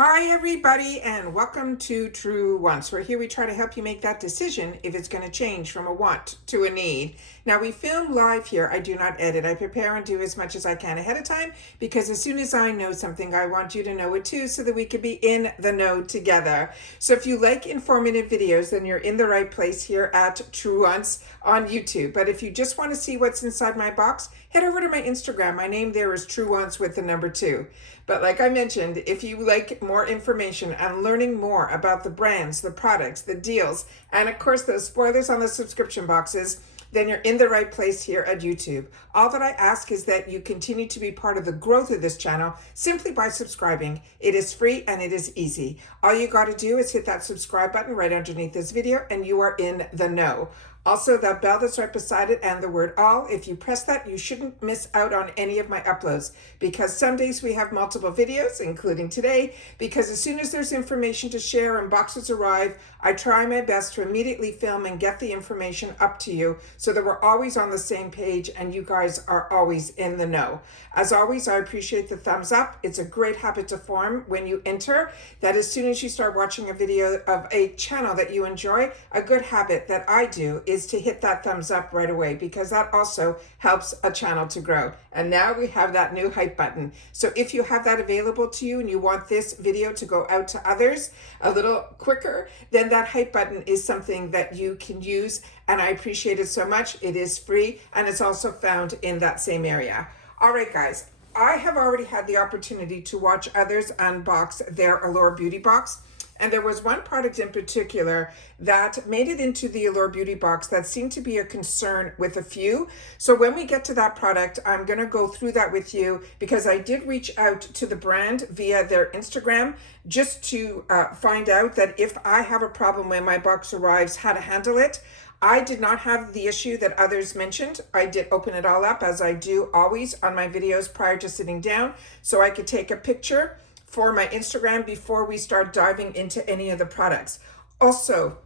Hi everybody and welcome to Truewants, where here we try to help you make that decision if it's going to change from a want to a need. Now we film live here. I do not edit. I prepare and do as much as I can ahead of time because as soon as I know something, I want you to know it too so that we can be in the know together. So if you like informative videos, then you're in the right place here at Truewants on YouTube. But if you just want to see what's inside my box, head over to my Instagram. My name there is Truewants with the number 2. But like I mentioned, if you like more information and learning more about the brands, the products, the deals, and of course those spoilers on the subscription boxes, then you're in the right place here at YouTube. All that I ask is that you continue to be part of the growth of this channel simply by subscribing. It is free and it is easy. All you got to do is hit that subscribe button right underneath this video and you are in the know. Also, that bell that's right beside it and the word all, if you press that, you shouldn't miss out on any of my uploads because some days we have multiple videos, including today, because as soon as there's information to share and boxes arrive, I try my best to immediately film and get the information up to you so that we're always on the same page and you guys are always in the know. As always, I appreciate the thumbs up. It's a great habit to form when you enter that as soon as you start watching a video of a channel that you enjoy, a good habit that I do is to hit that thumbs up right away because that also helps a channel to grow. And now we have that new hype button. So if you have that available to you and you want this video to go out to others a little quicker, then that hype button is something that you can use. And I appreciate it so much. It is free and it's also found in that same area. All right, guys, I have already had the opportunity to watch others unbox their Allure Beauty Box. And there was one product in particular that made it into the Allure Beauty Box that seemed to be a concern with a few. So when we get to that product, I'm going to go through that with you because I did reach out to the brand via their Instagram just to find out that if I have a problem when my box arrives, how to handle it. I did not have the issue that others mentioned. I did open it all up as I do always on my videos prior to sitting down so I could take a picture for my Instagram before we start diving into any of the products. Also,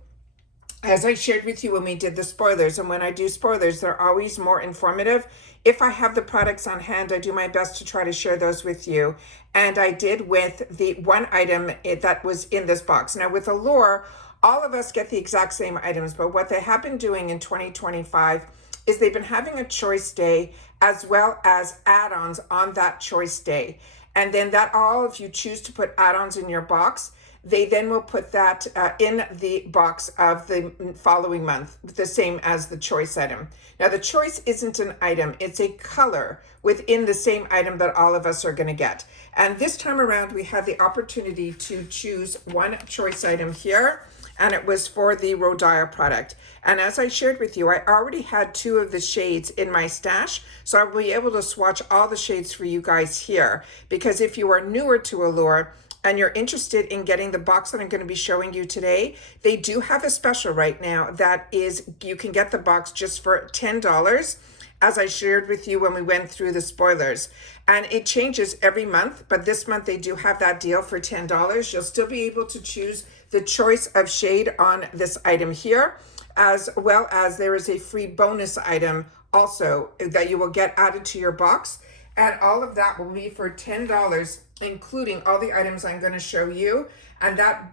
as I shared with you when we did the spoilers, and when I do spoilers, they're always more informative. If I have the products on hand, I do my best to try to share those with you. And I did with the one item that was in this box. Now with Allure, all of us get the exact same items, but what they have been doing in 2025 is they've been having a choice day as well as add-ons on that choice day. And then that all, if you choose to put add-ons in your box, they then will put that in the box of the following month, the same as the choice item. Now the choice isn't an item, it's a color within the same item that all of us are gonna get. And this time around, we had the opportunity to choose one choice item here, and it was for the Rodial product. And as I shared with you, I already had 2 of the shades in my stash, so I'll be able to swatch all the shades for you guys here. Because if you are newer to Allure and you're interested in getting the box that I'm going to be showing you today, they do have a special right now that is, you can get the box just for $10, as I shared with you when we went through the spoilers. And it changes every month, but this month they do have that deal for $10. You'll still be able to choose the choice of shade on this item here, as well as there is a free bonus item also that you will get added to your box. And all of that will be for $10, including all the items I'm going to show you. And that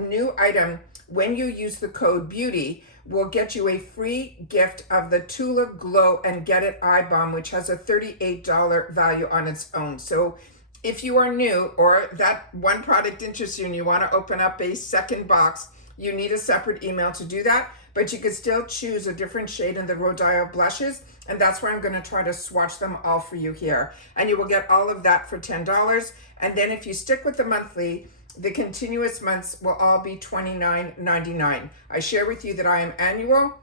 new item, when you use the code BEAUTY, will get you a free gift of the Tula Glow and Get It Eye Balm, which has a $38 value on its own. So if you are new or that one product interests you and you want to open up a second box, you need a separate email to do that, but you could still choose a different shade in the Rodial blushes, and that's where I'm going to try to swatch them all for you here. And you will get all of that for $10. And then if you stick with the monthly, the continuous months will all be $29.99. I share with you that I am annual,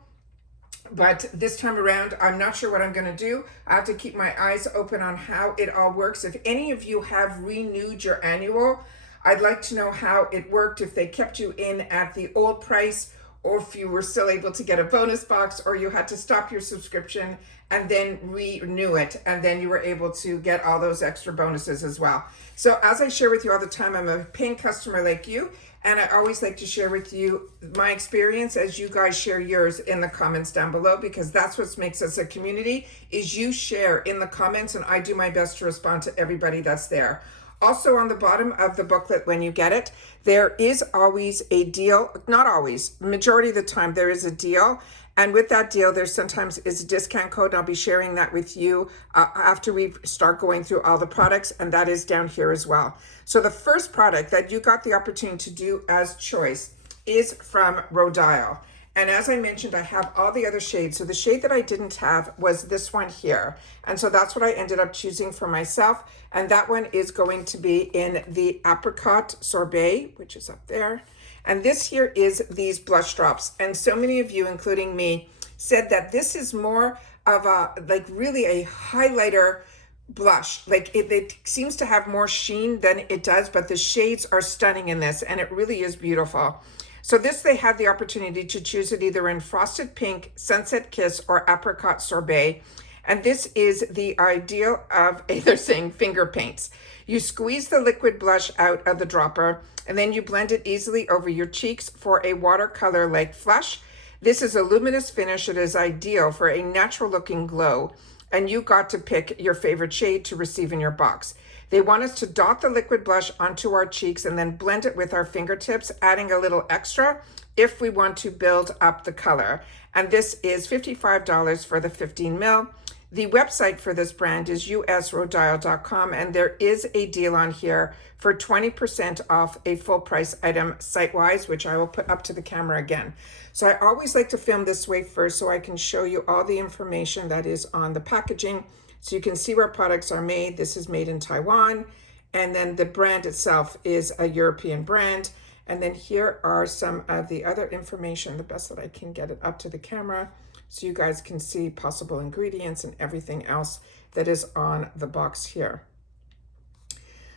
but this time around, I'm not sure what I'm going to do. I have to keep my eyes open on how it all works. If any of you have renewed your annual, I'd like to know how it worked, if they kept you in at the old price, or if you were still able to get a bonus box, or you had to stop your subscription and then renew it, and then you were able to get all those extra bonuses as well. So as I share with you all the time, I'm a paying customer like you, and I always like to share with you my experience as you guys share yours in the comments down below, because that's what makes us a community, is you share in the comments, and I do my best to respond to everybody that's there. Also on the bottom of the booklet when you get it, there is always a deal, not always, majority of the time there is a deal. And with that deal, there sometimes is a discount code. I'll be sharing that with you after we start going through all the products, and that is down here as well. So the first product that you got the opportunity to do as choice is from Rodial. And as I mentioned, I have all the other shades. So the shade that I didn't have was this one here. And so that's what I ended up choosing for myself. And that one is going to be in the Apricot Sorbet, which is up there. And this here is these blush drops. And so many of you, including me, said that this is more of a, like really a highlighter blush. Like it seems to have more sheen than it does, but the shades are stunning in this and it really is beautiful. So this, they had the opportunity to choose it either in Frosted Pink, Sunset Kiss, or Apricot Sorbet. And this is the ideal of, they're saying, finger paints. You squeeze the liquid blush out of the dropper, and then you blend it easily over your cheeks for a watercolor-like flush. This is a luminous finish. It is ideal for a natural-looking glow, and you got to pick your favorite shade to receive in your box. They want us to dot the liquid blush onto our cheeks and then blend it with our fingertips, adding a little extra if we want to build up the color. And this is $55 for the 15 ml. The website for this brand is usrodial.com, and there is a deal on here for 20% off a full price item site-wise, which I will put up to the camera again. So I always like to film this way first so I can show you all the information that is on the packaging. So you can see where products are made. This is made in Taiwan. And then the brand itself is a European brand. And then here are some of the other information, the best that I can get it up to the camera, so you guys can see possible ingredients and everything else that is on the box here.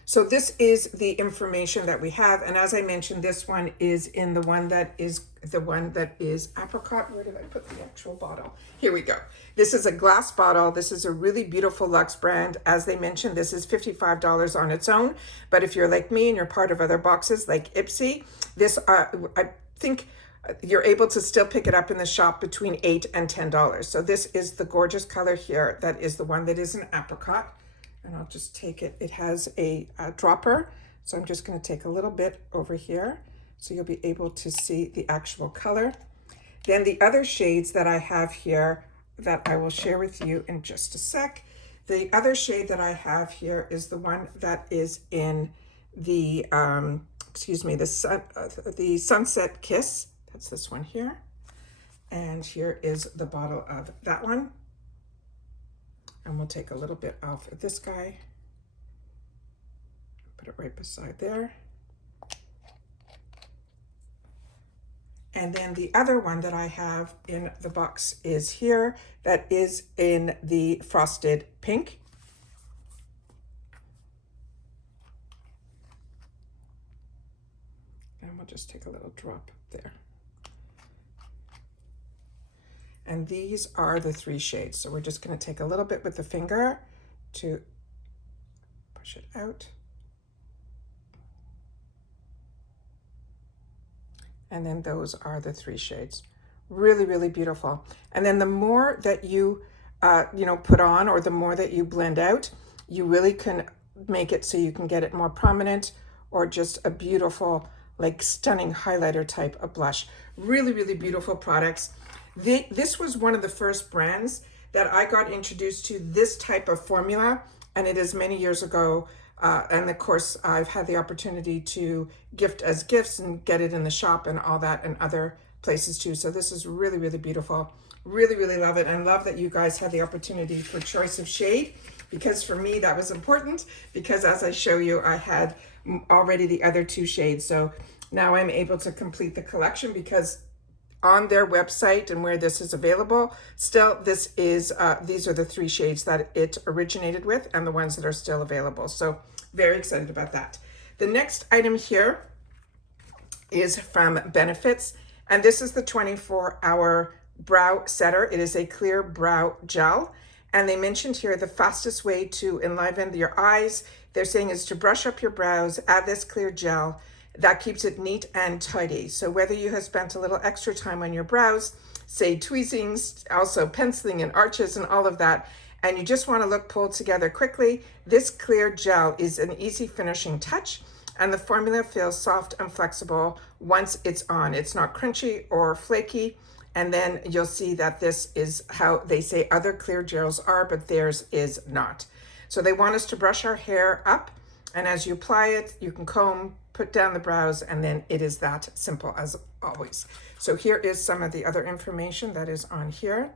So this is the information that we have. And as I mentioned, this one is in the one that is apricot. Where did I put the actual bottle? Here we go. This is a glass bottle. This is a really beautiful luxe brand. As they mentioned, this is $55 on its own. But if you're like me and you're part of other boxes like Ipsy, this, I think you're able to still pick it up in the shop between $8 and $10. So this is the gorgeous color here. That is the one that is an apricot. And I'll just take it. It has a dropper. So I'm just going to take a little bit over here so you'll be able to see the actual color. Then the other shades that I have here that I will share with you in just a sec. The other shade that I have here is the one that is in the, the Sunset Kiss. That's this one here. And here is the bottle of that one. And we'll take a little bit off of this guy. Put it right beside there. And then the other one that I have in the box is here. That is in the Frosted Pink. And we'll just take a little drop there. And these are the three shades. So we're just going to take a little bit with the finger to push it out. And then those are the three shades. Really, really beautiful. And then the more that you, put on, or the more that you blend out, you really can make it so you can get it more prominent, or just a beautiful, like stunning highlighter type of blush. Really, really beautiful products. This was one of the first brands that I got introduced to this type of formula, and it is many years ago. And of course, I've had the opportunity to gift as gifts and get it in the shop and all that, and other places too. So this is really, really beautiful. Really, really love it. And love that you guys had the opportunity for choice of shade, because for me that was important, because as I show you, I had already the other two shades. So now I'm able to complete the collection, because on their website and where this is available, still this is, these are the three shades that it originated with and the ones that are still available. So very excited about that. The next item here is from Benefits, and this is the 24-hour brow setter. It is a clear brow gel, and they mentioned here the fastest way to enliven your eyes, they're saying, is to brush up your brows, add this clear gel that keeps it neat and tidy. So whether you have spent a little extra time on your brows, say tweezing, also penciling and arches and all of that, and you just want to look pulled together quickly. This clear gel is an easy finishing touch, and the formula feels soft and flexible once it's on. It's not crunchy or flaky. And then you'll see that this is how they say other clear gels are, but theirs is not. So they want us to brush our hair up, and as you apply it, you can comb, put down the brows, and then it is that simple as always. So here is some of the other information that is on here.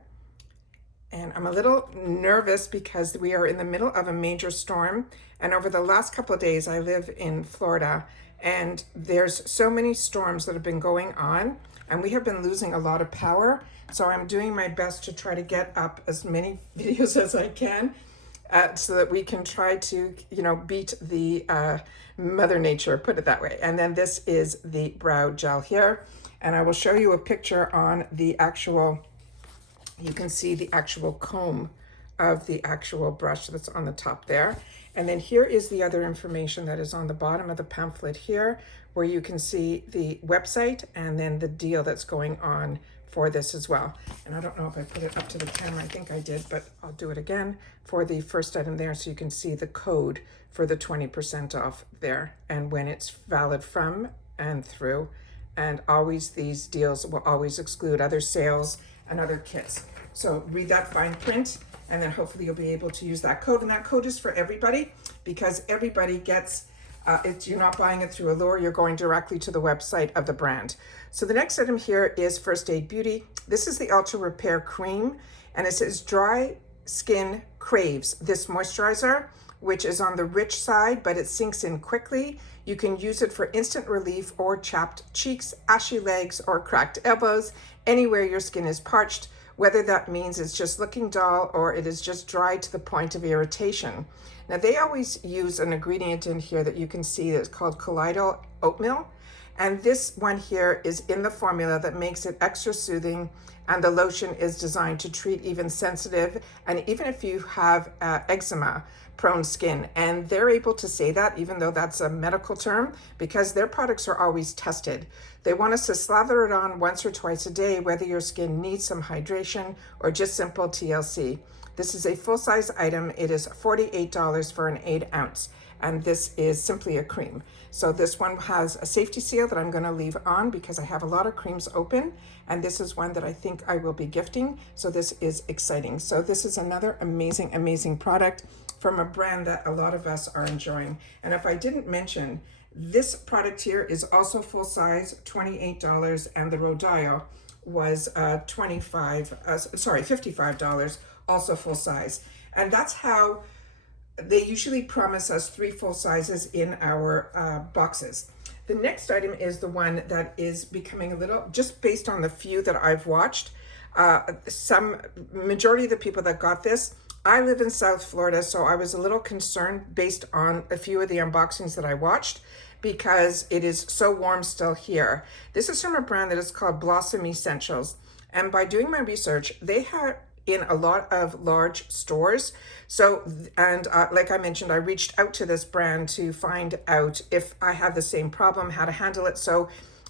And I'm a little nervous because we are in the middle of a major storm. And over the last couple of days, I live in Florida, and there's so many storms that have been going on, and we have been losing a lot of power. So I'm doing my best to try to get up as many videos as I can so that we can try to, beat the Mother Nature, put it that way. And then this is the brow gel here. And I will show you a picture on the actual, you can see the actual comb of the actual brush that's on the top there. And then here is the other information that is on the bottom of the pamphlet here, where you can see the website and then the deal that's going on for this as well. And I don't know if I put it up to the camera, I think I did, but I'll do it again for the first item there so you can see the code for the 20% off there and when it's valid from and through. And always these deals will always exclude other sales and other kits. So read that fine print, and then hopefully you'll be able to use that code. And that code is for everybody, because everybody gets you're not buying it through Allure, you're going directly to the website of the brand. So the next item here is First Aid Beauty. This is the Ultra Repair Cream, and it says dry skin craves this moisturizer, which is on the rich side, but it sinks in quickly. You can use it for instant relief or chapped cheeks, ashy legs, or cracked elbows, anywhere your skin is parched, whether that means it's just looking dull or it is just dry to the point of irritation. Now, they always use an ingredient in here that you can see that's called colloidal oatmeal. And this one here is in the formula that makes it extra soothing. And the lotion is designed to treat even sensitive, and even if you have eczema prone skin. And they're able to say that, even though that's a medical term, because their products are always tested. They want us to slather it on once or twice a day, whether your skin needs some hydration or just simple TLC. This is a full-size item. It is $48 for an 8-ounce, and this is simply a cream. So this one has a safety seal that I'm going to leave on because I have a lot of creams open, and this is one that I think I will be gifting. So this is exciting. So this is another amazing, amazing product from a brand that a lot of us are enjoying. And if I didn't mention, this product here is also full-size, $28, and the Rodial was $55, also full size. And that's how they usually promise us 3 full sizes in our boxes. The next item is the one that is becoming a little, just based on the few that I've watched, majority of the people that got this, I live in South Florida, so I was a little concerned based on a few of the unboxings that I watched, because it is so warm still here. This is from a brand that is called Blossom Essentials. And by doing my research, they had in a lot of large stores. So, and like I mentioned, I reached out to this brand to find out if I had the same problem, how to handle it. So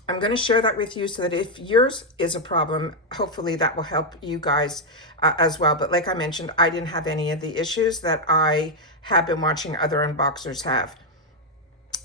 I'm going to share that with you so that if yours is a problem, hopefully that will help you guys as well. But like I mentioned, I didn't have any of the issues that I have been watching other unboxers have.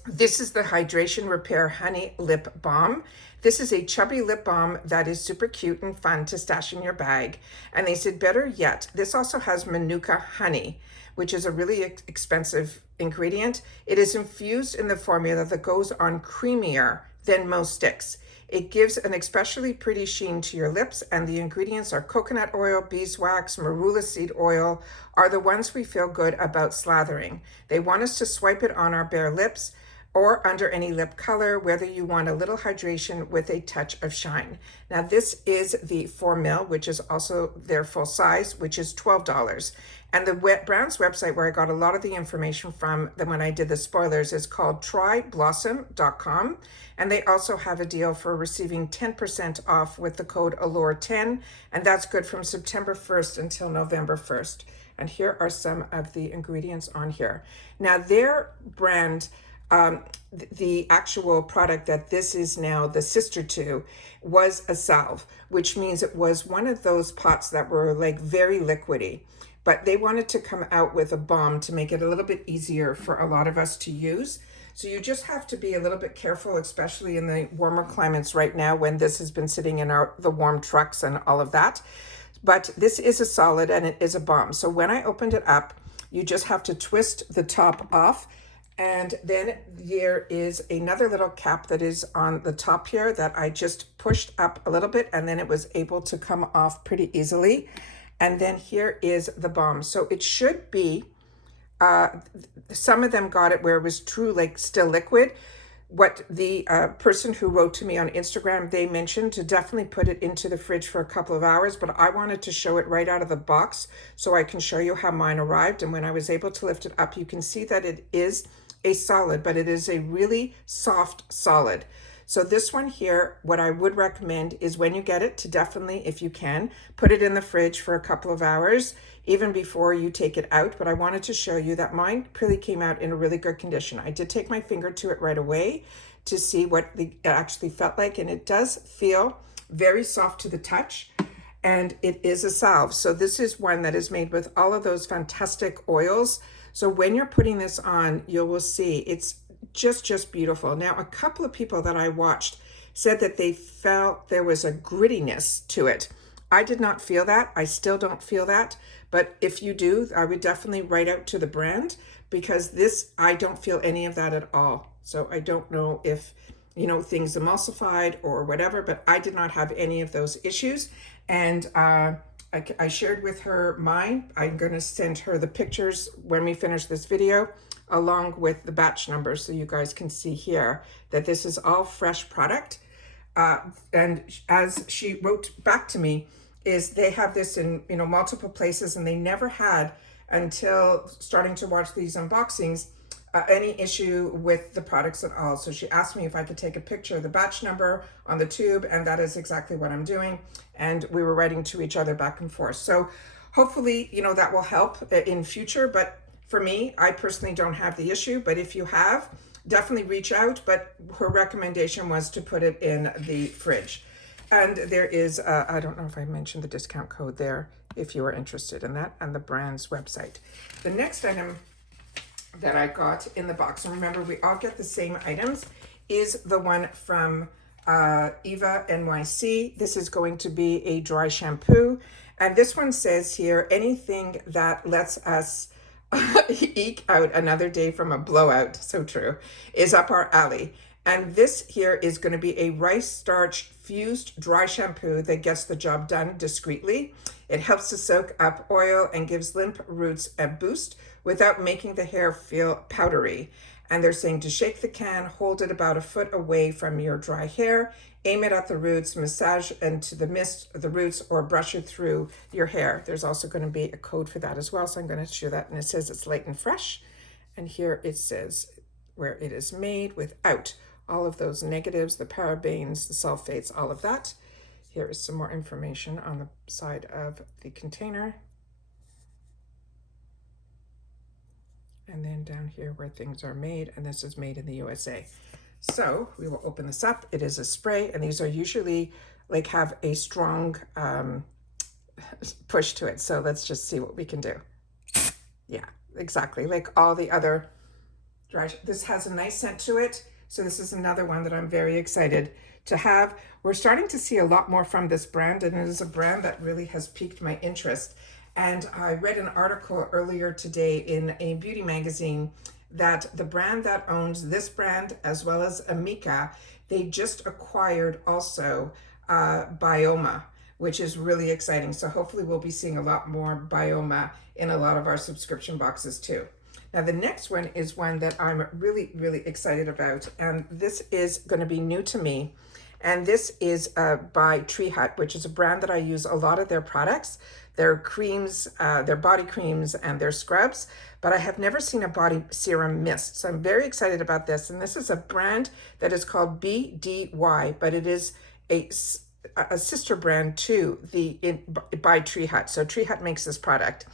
This is the Hydration Repair Honey Lip Balm. This is a chubby lip balm that is super cute and fun to stash in your bag. And they said, better yet, this also has Manuka honey, which is a really expensive ingredient. It is infused in the formula that goes on creamier than most sticks. It gives an especially pretty sheen to your lips, and the ingredients are coconut oil, beeswax, marula seed oil are the ones we feel good about slathering. They want us to swipe it on our bare lips or under any lip color, whether you want a little hydration with a touch of shine. Now this is the 4 ml, which is also their full size, which is $12. And the brand's website, where I got a lot of the information from when I did the spoilers, is called tryblossom.com. And they also have a deal for receiving 10% off with the code Allure10. And that's good from September 1st until November 1st. And here are some of the ingredients on here. Now their brand, the actual product that this is now the sister to, was a salve, which means it was one of those pots that were like very liquidy. but they wanted to come out with a balm to make it a little bit easier for a lot of us to use. So you just have to be a little bit careful, especially in the warmer climates right now when this has been sitting in the warm trucks and all of that. But this is a solid and it is a balm. So when I opened it up, you just have to twist the top off. And then there is another little cap that is on the top here that I just pushed up a little bit, and then it was able to come off pretty easily. And then here is the balm. So it should be, some of them got it where it was true, like still liquid. What the person who wrote to me on Instagram, they mentioned to definitely put it into the fridge for a couple of hours, but I wanted to show it right out of the box so I can show you how mine arrived. And when I was able to lift it up, you can see that it is a solid, but it is a really soft solid. So this one here, what I would recommend is when you get it to definitely, if you can, put it in the fridge for a couple of hours, even before you take it out. But I wanted to show you that mine really came out in a really good condition. I did take my finger to it right away to see what it actually felt like. And it does feel very soft to the touch. And it is a salve. So this is one that is made with all of those fantastic oils. So when you're putting this on, you will see it's just beautiful. Now, a couple of people that I watched said that they felt there was a grittiness to it. I did not feel that. I still don't feel that. But if you do, I would definitely write out to the brand, because this, I don't feel any of that at all. So I don't know if, you know, things emulsified or whatever, but I did not have any of those issues. And I shared with her mine. I'm going to send her the pictures when we finish this video, along with the batch number, so you guys can see here that this is all fresh product. And as she wrote back to me, is they have this in, you know, multiple places, and they never had, until starting to watch these unboxings, any issue with the products at all. So she asked me if I could take a picture of the batch number on the tube, and that is exactly what I'm doing. And we were writing to each other back and forth. So hopefully, you know, that will help in future. But for me, I personally don't have the issue, but if you have, definitely reach out. But her recommendation was to put it in the fridge. And there is, I don't know if I mentioned the discount code there, if you are interested in that, and the brand's website. The next item that I got in the box, and remember we all get the same items, is the one from Eva NYC. This is going to be a dry shampoo, and this one says here, anything that lets us eke out another day from a blowout, so true, is up our alley. And this here is going to be a rice starch fused dry shampoo that gets the job done discreetly. It helps to soak up oil and gives limp roots a boost without making the hair feel powdery. And they're saying to shake the can, hold it about a foot away from your dry hair, aim it at the roots, massage into the mist of the roots, or brush it through your hair. There's also going to be a code for that as well, so I'm going to show that. And it says it's light and fresh. And here it says where it is made without all of those negatives, the parabens, the sulfates, all of that. Here is some more information on the side of the container. And then down here where things are made, and this is made in the USA. So we will open this up. It is a spray, and these are usually like have a strong push to it. So let's just see what we can do. Yeah, exactly. Like all the other dry, this has a nice scent to it. So this is another one that I'm very excited to have. We're starting to see a lot more from this brand, and it is a brand that really has piqued my interest. And I read an article earlier today in a beauty magazine that the brand that owns this brand, as well as Amika, they just acquired also Bioma, which is really exciting. So hopefully we'll be seeing a lot more Bioma in a lot of our subscription boxes too. Now the next one is one that I'm really, really excited about. And this is going to be new to me. And this is by Tree Hut, which is a brand that I use a lot of their products, their creams, their body creams, and their scrubs. But I have never seen a body serum mist. So I'm very excited about this. And this is a brand that is called BDY, but it is a sister brand to by Tree Hut. So Tree Hut makes this product.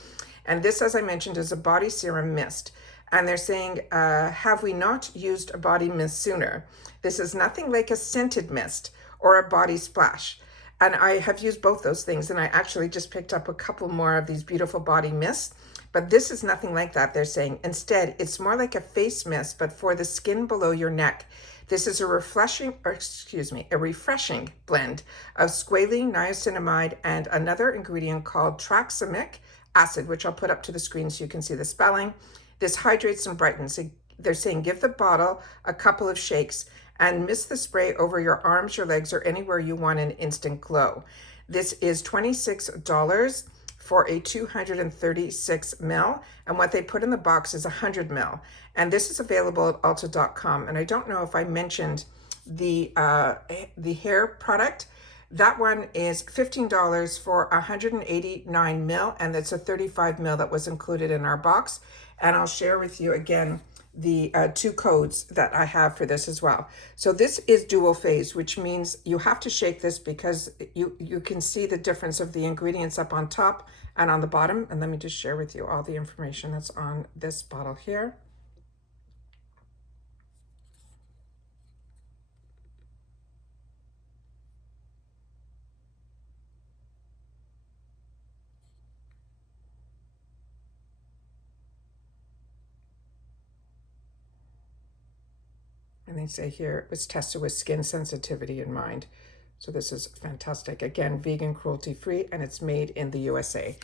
And this, as I mentioned, is a body serum mist. And they're saying, have we not used a body mist sooner? This is nothing like a scented mist or a body splash. And I have used both those things, and I actually just picked up a couple more of these beautiful body mists. But this is nothing like that, they're saying. Instead, it's more like a face mist, but for the skin below your neck. This is a refreshing blend of squalene, niacinamide, and another ingredient called tranexamic acid, which I'll put up to the screen so you can see the spelling. This hydrates and brightens. They're saying give the bottle a couple of shakes and mist the spray over your arms, your legs, or anywhere you want an instant glow. This is $26 for a 236 ml, and what they put in the box is 100 ml. And this is available at ulta.com. And I don't know if I mentioned the hair product. That one is $15 for 189 ml, and that's a 35 ml that was included in our box. And I'll share with you again the 2 codes that I have for this as well. So this is dual phase, which means you have to shake this because you can see the difference of the ingredients up on top and on the bottom. And let me just share with you all the information that's on this bottle here. And they say here it was tested with skin sensitivity in mind. So this is fantastic. Again, vegan, cruelty-free, and it's made in the USA.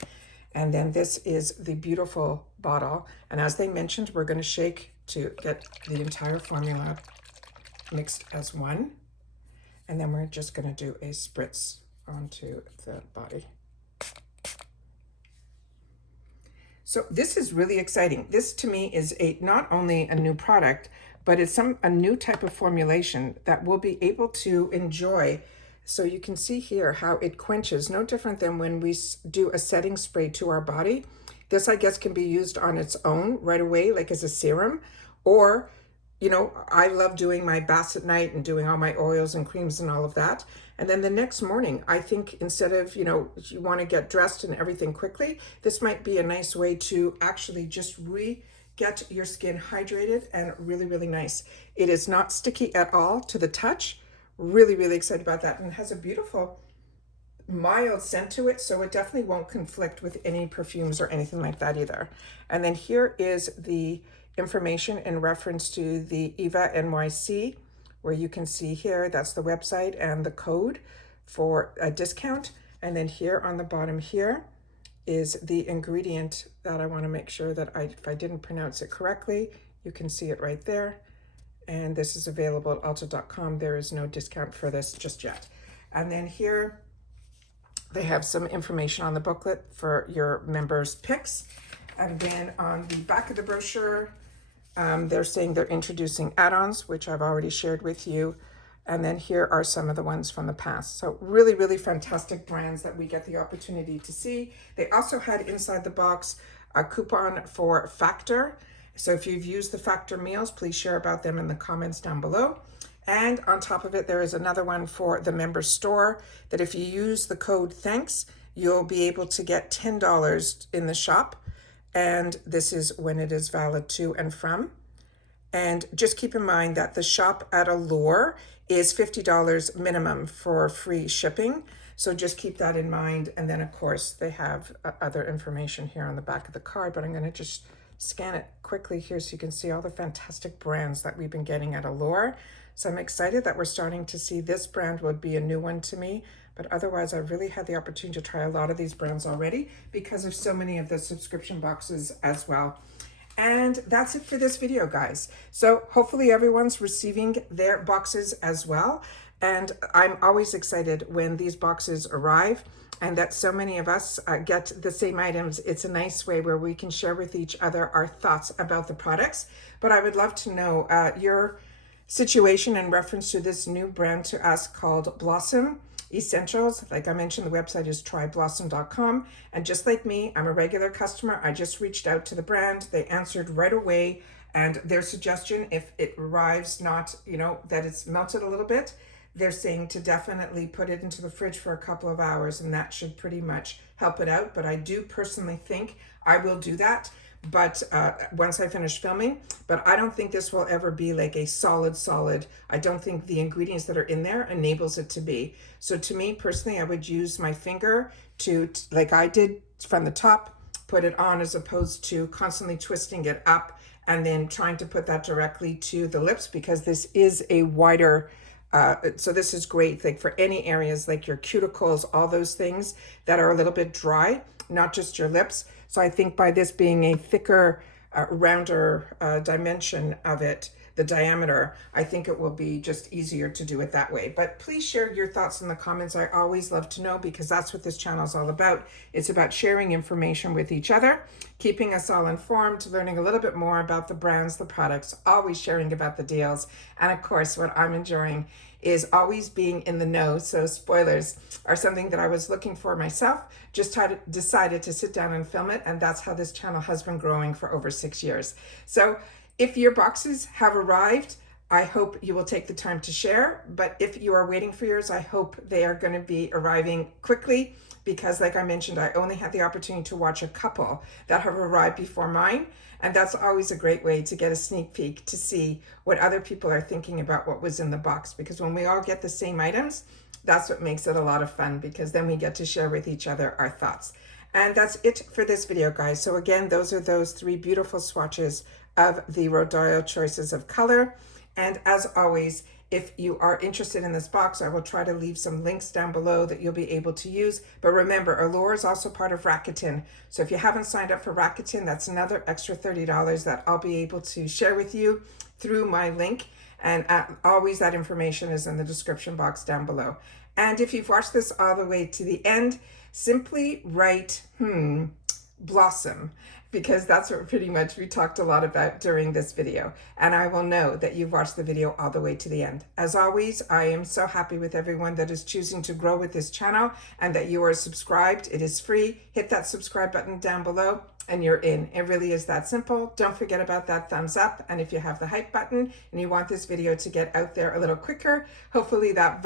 And then this is the beautiful bottle. And as they mentioned, we're going to shake to get the entire formula mixed as one. And then we're just going to do a spritz onto the body. So this is really exciting. This to me is not only a new product, but it's a new type of formulation that we'll be able to enjoy. So you can see here how it quenches, no different than when we do a setting spray to our body. This, I guess, can be used on its own right away, like as a serum, or, you know, I love doing my baths at night and doing all my oils and creams and all of that. And then the next morning, I think instead of, you know, you want to get dressed and everything quickly, this might be a nice way to actually just get your skin hydrated and really, really nice. It is not sticky at all to the touch. Really, really excited about that. And it has a beautiful mild scent to it, so it definitely won't conflict with any perfumes or anything like that either. And then here is the information in reference to the Eva NYC, where you can see here, that's the website and the code for a discount. And then here on the bottom here is the ingredient that I want to make sure that if I didn't pronounce it correctly, you can see it right there. And this is available at ulta.com. There is no discount for this just yet. And then here they have some information on the booklet for your members' picks. And then on the back of the brochure, they're saying they're introducing add-ons, which I've already shared with you. And then here are some of the ones from the past. So really, really fantastic brands that we get the opportunity to see. They also had inside the box a coupon for Factor. So if you've used the Factor meals, please share about them in the comments down below. And on top of it, there is another one for the member store that if you use the code THANKS, you'll be able to get $10 in the shop. And this is when it is valid to and from. And just keep in mind that the shop at Allure is $50 minimum for free shipping. So just keep that in mind. And then of course they have other information here on the back of the card, but I'm going to just scan it quickly here so you can see all the fantastic brands that we've been getting at Allure. So I'm excited that we're starting to see this brand would be a new one to me, but otherwise I've really had the opportunity to try a lot of these brands already because of so many of the subscription boxes as well. And that's it for this video, guys. So hopefully everyone's receiving their boxes as well. And I'm always excited when these boxes arrive and that so many of us get the same items. It's a nice way where we can share with each other our thoughts about the products. But I would love to know your situation in reference to this new brand to us called Blossom Essentials. Like I mentioned, the website is tryblossom.com. And just like me, I'm a regular customer. I just reached out to the brand. They answered right away. And their suggestion, if it arrives not, you know, that it's melted a little bit, they're saying to definitely put it into the fridge for a couple of hours, and that should pretty much help it out. But I do personally think I will do that. but once I finish filming, but I don't think this will ever be like a solid. I don't think the ingredients that are in there enables it to be. So to me personally, I would use my finger to, like I did from the top, put it on, as opposed to constantly twisting it up and then trying to put that directly to the lips, because this is a wider, so this is great like for any areas like your cuticles, all those things that are a little bit dry, not just your lips. So I think by this being a thicker, rounder dimension of it, the diameter, I think it will be just easier to do it that way. But please share your thoughts in the comments. I always love to know, because that's what this channel is all about. It's about sharing information with each other, keeping us all informed, learning a little bit more about the brands, the products, always sharing about the deals. And of course, what I'm enjoying is always being in the know. So spoilers are something that I was looking for myself, just decided to sit down and film it. And that's how this channel has been growing for over 6 years. So if your boxes have arrived, I hope you will take the time to share. But if you are waiting for yours, I hope they are going to be arriving quickly, because like I mentioned, I only had the opportunity to watch a couple that have arrived before mine. And that's always a great way to get a sneak peek to see what other people are thinking about what was in the box. Because when we all get the same items, that's what makes it a lot of fun, because then we get to share with each other our thoughts. And that's it for this video, guys. So again, those are those 3 beautiful swatches of the Rodial choices of color. And as always, if you are interested in this box, I will try to leave some links down below that you'll be able to use. But remember, Allure is also part of Rakuten. So if you haven't signed up for Rakuten, that's another extra $30 that I'll be able to share with you through my link. And always that information is in the description box down below. And if you've watched this all the way to the end, simply write, blossom, because that's what pretty much we talked a lot about during this video. And I will know that you've watched the video all the way to the end. As always, I am so happy with everyone that is choosing to grow with this channel and that you are subscribed. It is free. Hit that subscribe button down below and you're in. It really is that simple. Don't forget about that thumbs up. And if you have the hype button and you want this video to get out there a little quicker, hopefully that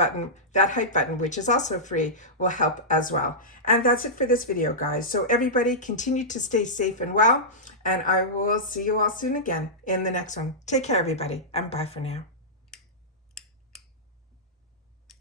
hype button, which is also free, will help as well. And that's it for this video, guys. So everybody continue to stay safe and well, and I will see you all soon again in the next one. Take care, everybody, and bye for now.